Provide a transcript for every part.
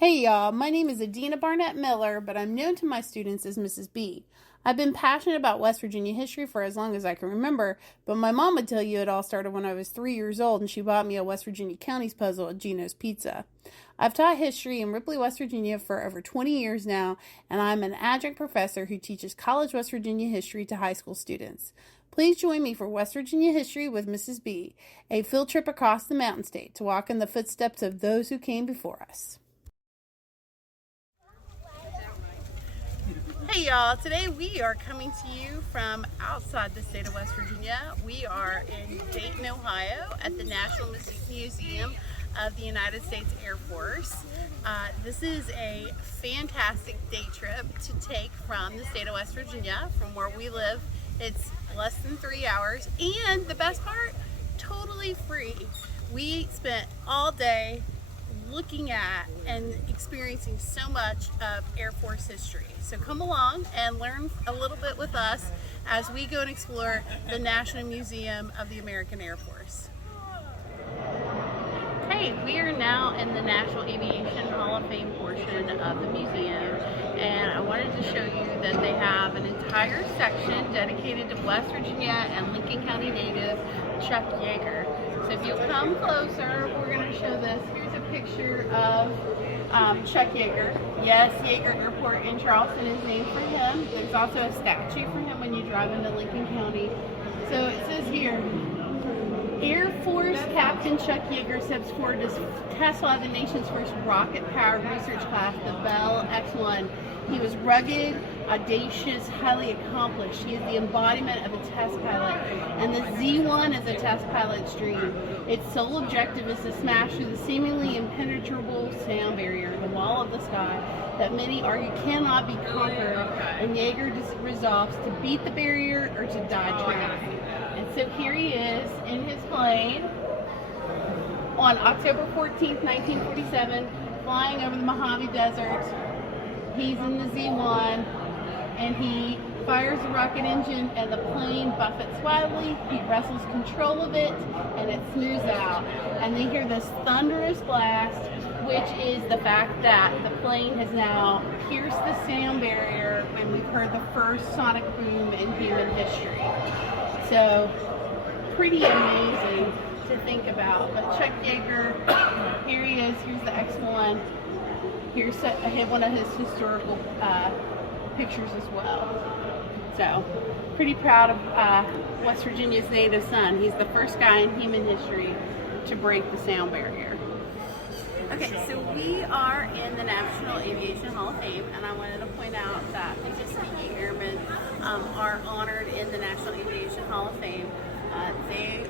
Hey y'all, my name is Adina Barnett Miller, but I'm known to my students as Mrs. B. I've been passionate about West Virginia history for as long as I can remember, but my mom would tell you it all started when I was 3 years old and she bought me a West Virginia counties puzzle at Gino's Pizza. I've taught history in Ripley, West Virginia for over 20 years now, and I'm an adjunct professor who teaches college West Virginia history to high school students. Please join me for West Virginia History with Mrs. B, a field trip across the Mountain State to walk in the footsteps of those who came before us. Hey y'all, today we are coming to you from outside the state of West Virginia. We are in Dayton, Ohio at the National Museum of the United States Air Force. This is a fantastic day trip to take from the state of West Virginia. From where we live, it's less than 3 hours, and the best part, totally free. We spent all day looking at and experiencing so much of Air Force history. So come along and learn a little bit with us as we go and explore the National Museum of the American Air Force. Okay, we are now in the National Aviation Hall of Fame portion of the museum, and I wanted to show you that they have an entire section dedicated to West Virginia and Lincoln County native Chuck Yeager. So if you'll come closer, we're going to show this. Here's a picture of Chuck Yeager. Yes, Yeager Airport in Charleston is named for him. There's also a statue for him when you drive into Lincoln County. So it says here, Air Force Captain Chuck Yeager steps forward to test fly the nation's first rocket-powered research class, the Bell X-1. He was rugged, audacious, highly accomplished. He is the embodiment of a test pilot, and the Z-1 is a test pilot's dream. Its sole objective is to smash through the seemingly impenetrable sound barrier, the wall of the sky, that many argue cannot be conquered, and Yeager resolves to beat the barrier or to die trying. And so here he is in his plane on October 14th, 1947, flying over the Mojave Desert. He's in the Z-1, and he fires the rocket engine, and the plane buffets wildly. He wrestles control of it, and it smooths out. And they hear this thunderous blast, which is the fact that the plane has now pierced the sound barrier, and we've heard the first sonic boom in human history. So, pretty amazing to think about. But Chuck Yeager, here he is. Here's the X-1. Here's one of his historical pictures as well. So, pretty proud of West Virginia's native son. He's the first guy in human history to break the sound barrier. Okay, so we are in the National Aviation Hall of Fame, and I wanted to point out that the Tuskegee Airmen are honored in the National Aviation Hall of Fame. They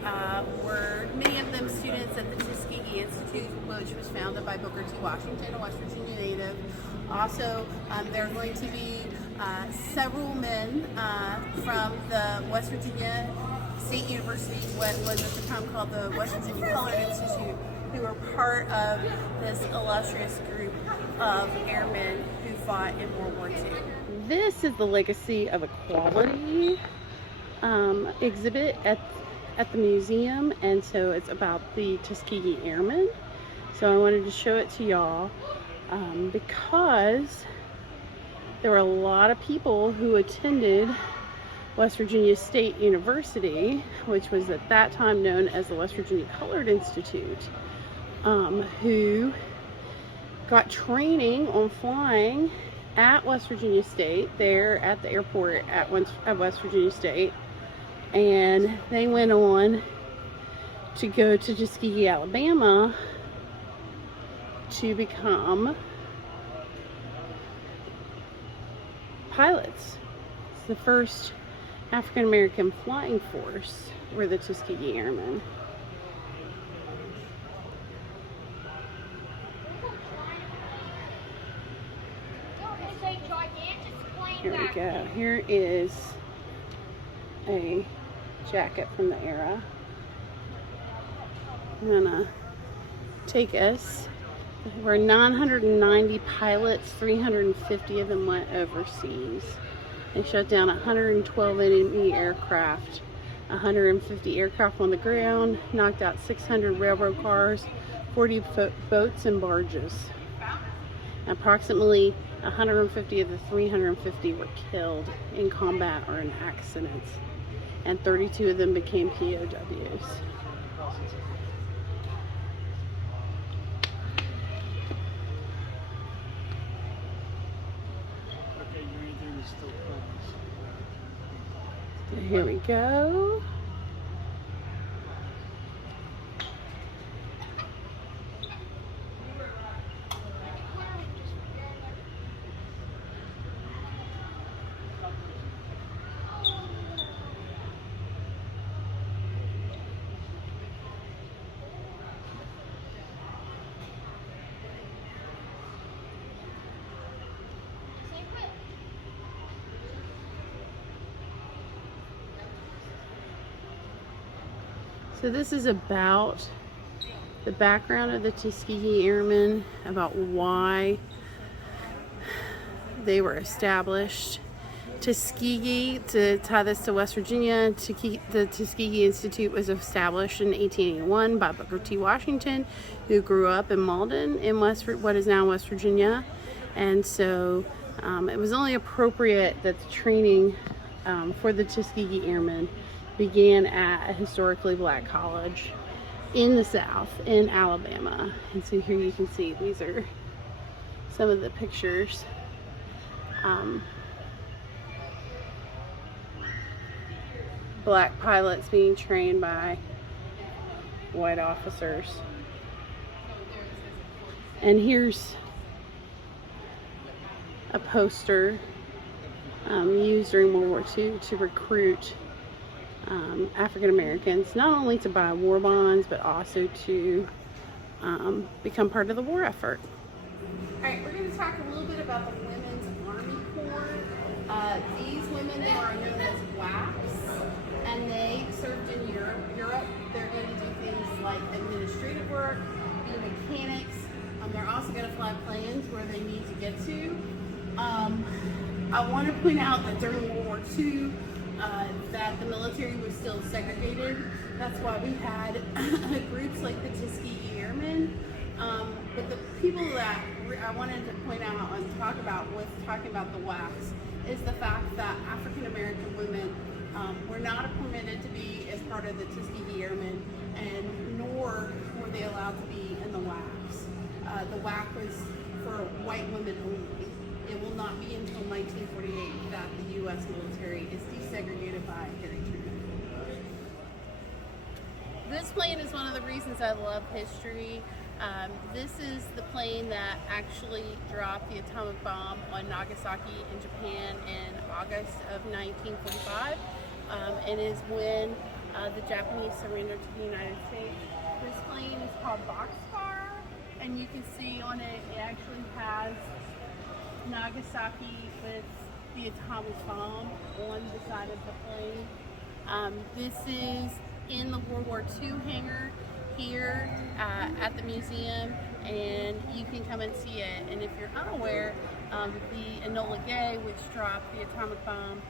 were, many of them, students at the Tuskegee Institute, which was founded by Booker T. Washington, a West Virginia native. Also, there are going to be several men from the West Virginia State University, what was at the time called the West Virginia Colored Institute, who were part of this illustrious group of airmen who fought in World War II. This is the Legacy of Equality exhibit at the museum, and so it's about the Tuskegee Airmen. So I wanted to show it to y'all because there were a lot of people who attended West Virginia State University, which was at that time known as the West Virginia Colored Institute, who got training on flying at West Virginia State, there at the airport at West Virginia State, and they went on to go to Tuskegee, Alabama to become pilots. It's the first African American flying force were the Tuskegee Airmen. Here we go. Here is a jacket from the era. I'm gonna take us. There were 990 pilots, 350 of them went overseas. They shut down 112 enemy aircraft, 150 aircraft on the ground, knocked out 600 railroad cars, 40 boats and barges. Approximately 150 of the 350 were killed in combat or in accidents, and 32 of them became POWs. So here we go. So this is about the background of the Tuskegee Airmen, about why they were established. Tuskegee, to tie this to West Virginia, the Tuskegee Institute was established in 1881 by Booker T. Washington, who grew up in Malden in what is now West Virginia. And so it was only appropriate that the training for the Tuskegee Airmen began at a historically black college in the South, in Alabama. And so here you can see, these are some of the pictures. Black pilots being trained by white officers. And here's a poster used during World War II to recruit African Americans, not only to buy war bonds, but also to become part of the war effort. Alright, we're going to talk a little bit about the Women's Army Corps. These women are known as WAFs, and they served in Europe. They're going to do things like administrative work, be mechanics. They're also going to fly planes where they need to get to. I want to point out that during World War II, that the military was still segregated. That's why we had groups like the Tuskegee Airmen. But the people that I wanted to point out and talk about with talking about the WAFs is the fact that African American women were not permitted to be as part of the Tuskegee Airmen, and nor were they allowed to be in the WAFs. The WAF was for white women only. It will not be until 1948 that the U.S. military is desegregated by hereditary. This plane is one of the reasons I love history. This is the plane that actually dropped the atomic bomb on Nagasaki in Japan in August of 1945. And is when the Japanese surrendered to the United States. This plane is called Boxcar, and you can see on it, it actually has Nagasaki with the atomic bomb on the side of the plane. This is in the World War II hangar here at the museum, and you can come and see it. And if you're unaware, the Enola Gay, which dropped the atomic bomb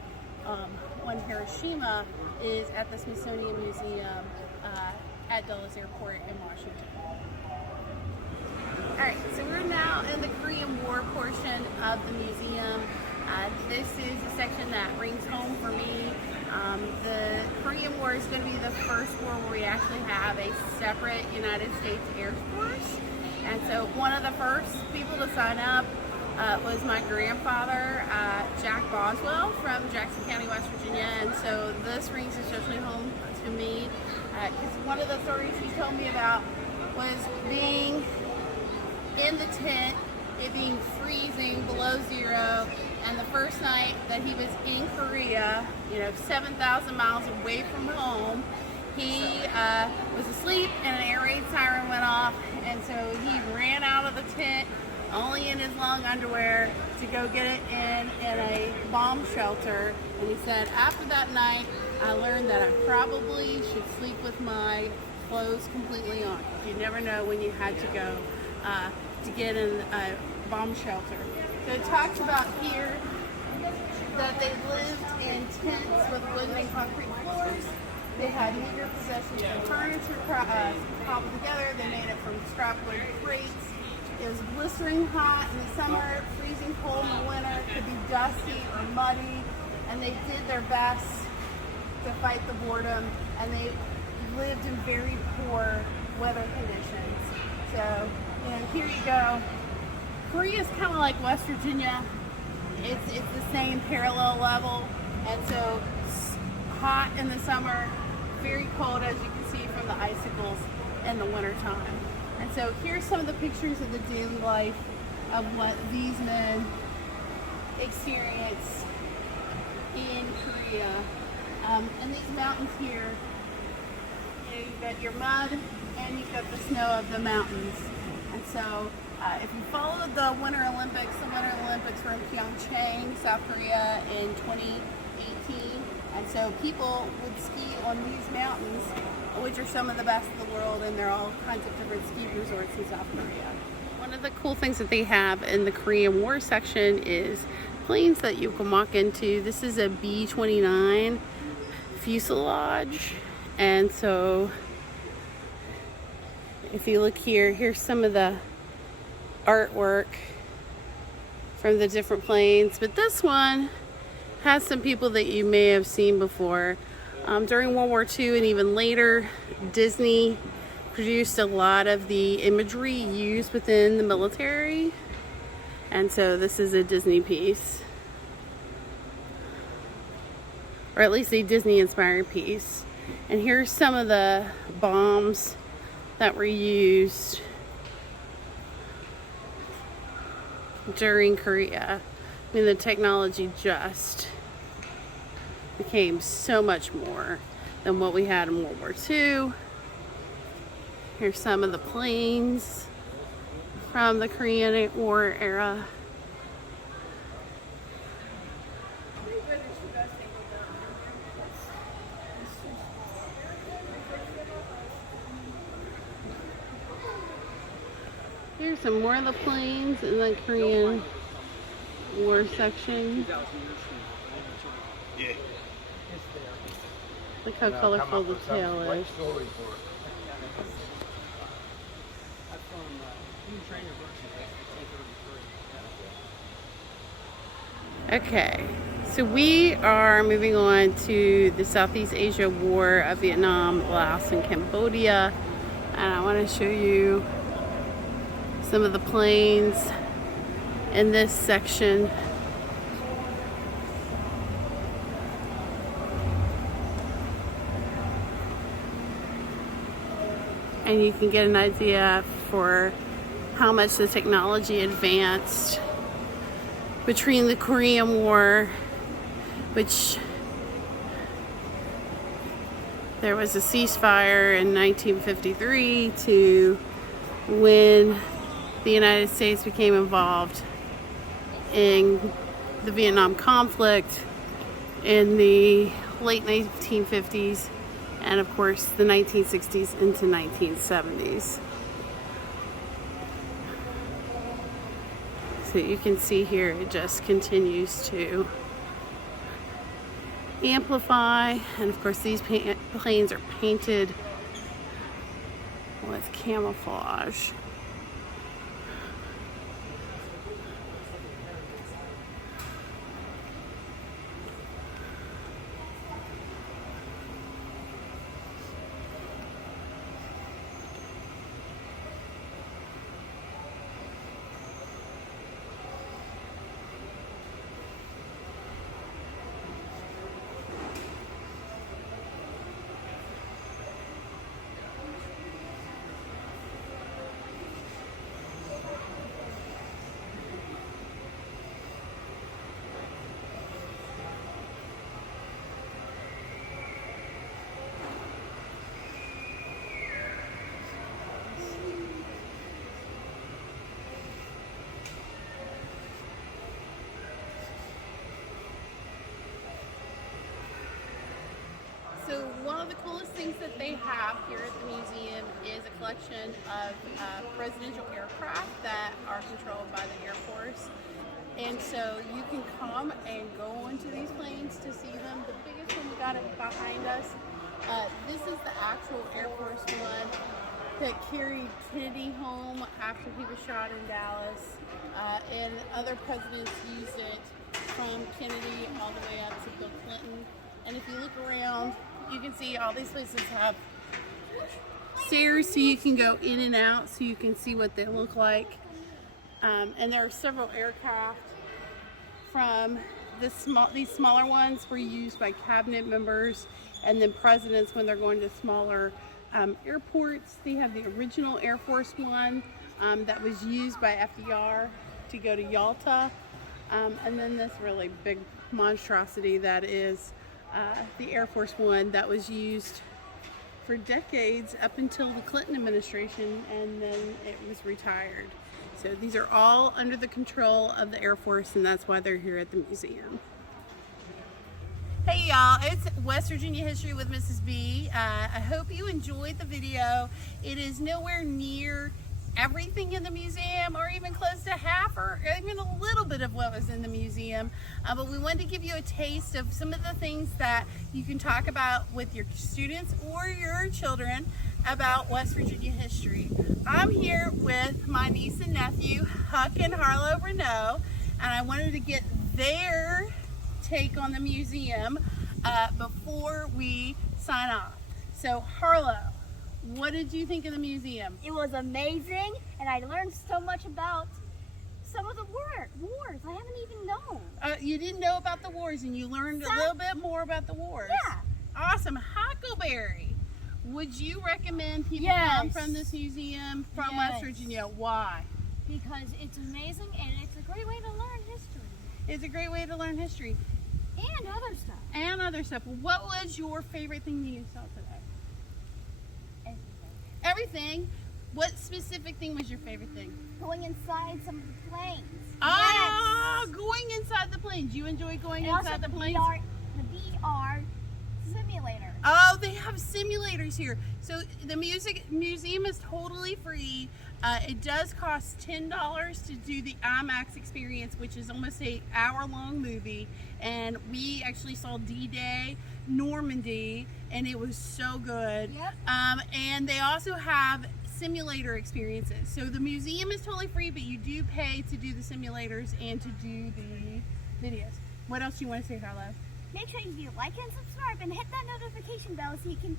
on Hiroshima, is at the Smithsonian Museum at Dulles Airport in Washington. Alright, so we're now in the Korean War portion of the museum. This is a section that rings home for me. The Korean War is going to be the first war where we actually have a separate United States Air Force. And so one of the first people to sign up was my grandfather, Jack Boswell from Jackson County, West Virginia. And so this rings especially home to me because one of the stories he told me about was being in the tent, it being freezing below zero, and the first night that he was in Korea, 7,000 miles away from home, he was asleep and an air raid siren went off, and so he ran out of the tent only in his long underwear to go get it in a bomb shelter. And he said, after that night, I learned that I probably should sleep with my clothes completely on. You never know when you had to go to get in a bomb shelter. So it talks about here that they lived in tents with wooden and concrete floors. They had meager possessions and furniture cobbled together. They made it from scrap wood crates. It was blistering hot in the summer, freezing cold in the winter. It could be dusty or muddy, and they did their best to fight the boredom, and they lived in very poor weather conditions. So, here you go. Korea is kind of like West Virginia. It's the same parallel level, and so it's hot in the summer, very cold, as you can see from the icicles in the wintertime. And so here's some of the pictures of the daily life of what these men experience in Korea. And these mountains here, you've got your mud and you've got the snow of the mountains. And so if you followed the Winter Olympics were in Pyeongchang, South Korea in 2018. And so people would ski on these mountains, which are some of the best in the world, and there are all kinds of different ski resorts in South Korea. One of the cool things that they have in the Korean War section is planes that you can walk into. This is a B-29 fuselage, and so if you look here, here's some of the artwork from the different planes, but this one has some people that you may have seen before. During World War II and even later, Disney produced a lot of the imagery used within the military, and so this is a Disney piece, or at least a Disney inspired piece. And here's some of the bombs that were used during Korea. I mean, the technology just became so much more than what we had in World War II. Here's some of the planes from the Korean War era. Here's some more of the planes in the Korean War section. Look how colorful the tail is. Okay, so we are moving on to the Southeast Asia War of Vietnam, Laos, and Cambodia, and I want to show you some of the planes in this section. And you can get an idea for how much the technology advanced between the Korean War, which there was a ceasefire in 1953, to when the United States became involved in the Vietnam conflict in the late 1950s, and of course the 1960s into 1970s. So you can see here it just continues to amplify, and of course these planes are painted with camouflage. So one of the coolest things that they have here at the museum is a collection of presidential aircraft that are controlled by the Air Force. And so you can come and go into these planes to see them. The biggest one we got behind us, this is the actual Air Force One. that carried Kennedy home after he was shot in Dallas, and other presidents used it from Kennedy all the way up to Bill Clinton. And if you look around, you can see all these places have stairs so you can go in and out so you can see what they look like. And there are several aircraft from these smaller ones were used by cabinet members and then presidents when they're going to smaller airports. They have the original Air Force One that was used by FDR to go to Yalta. And then this really big monstrosity that is the Air Force One that was used for decades up until the Clinton administration, and then it was retired. So these are all under the control of the Air Force, and that's why they're here at the museum. Hey y'all, it's West Virginia History with Mrs. B. I hope you enjoyed the video. It is nowhere near everything in the museum, or even close to half, or even a little bit of what was in the museum, but we wanted to give you a taste of some of the things that you can talk about with your students or your children about West Virginia history. I'm here with my niece and nephew, Huck and Harlow Renault, and I wanted to get their take on the museum before we sign off. So Harlow, what did you think of the museum? It was amazing, and I learned so much about some of the wars I haven't even known. You didn't know about the wars, and you learned a little bit more about the wars. Yeah. Awesome. Huckleberry, would you recommend people come from this museum from West Virginia? Why? Because it's amazing, and it's a great way to learn history. It's a great way to learn history. And other stuff. And other stuff. What was your favorite thing that you saw today? Everything. What specific thing was your favorite thing? Going inside some of the planes. Ah, going inside the planes. You enjoy going inside the planes? The VR simulator. Oh, they have simulators here. So the museum is totally free. It does cost $10 to do the IMAX experience, which is almost an hour-long movie. And we actually saw D-Day, Normandy, and it was so good. Yep. And they also have simulator experiences. So the museum is totally free, but you do pay to do the simulators and to do the videos. What else do you want to say, Harlow? Make sure you like and subscribe and hit that notification bell so you can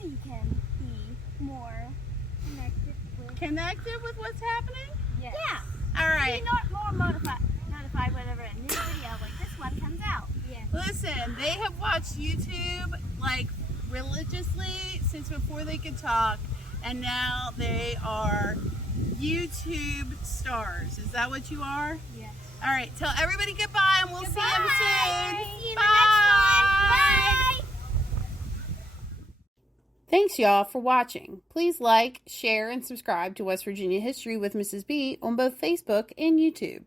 be more connected with what's happening? Yes. Yeah. All right. Be more notified whenever a new video like this one comes out. Yeah. Listen, they have watched YouTube like religiously since before they could talk, and now they are YouTube stars. Is that what you are? Yes. All right. Tell everybody goodbye, and we'll see them soon. See you in the next one. Bye. Thanks, y'all, for watching. Please like, share, and subscribe to West Virginia History with Mrs. B on both Facebook and YouTube.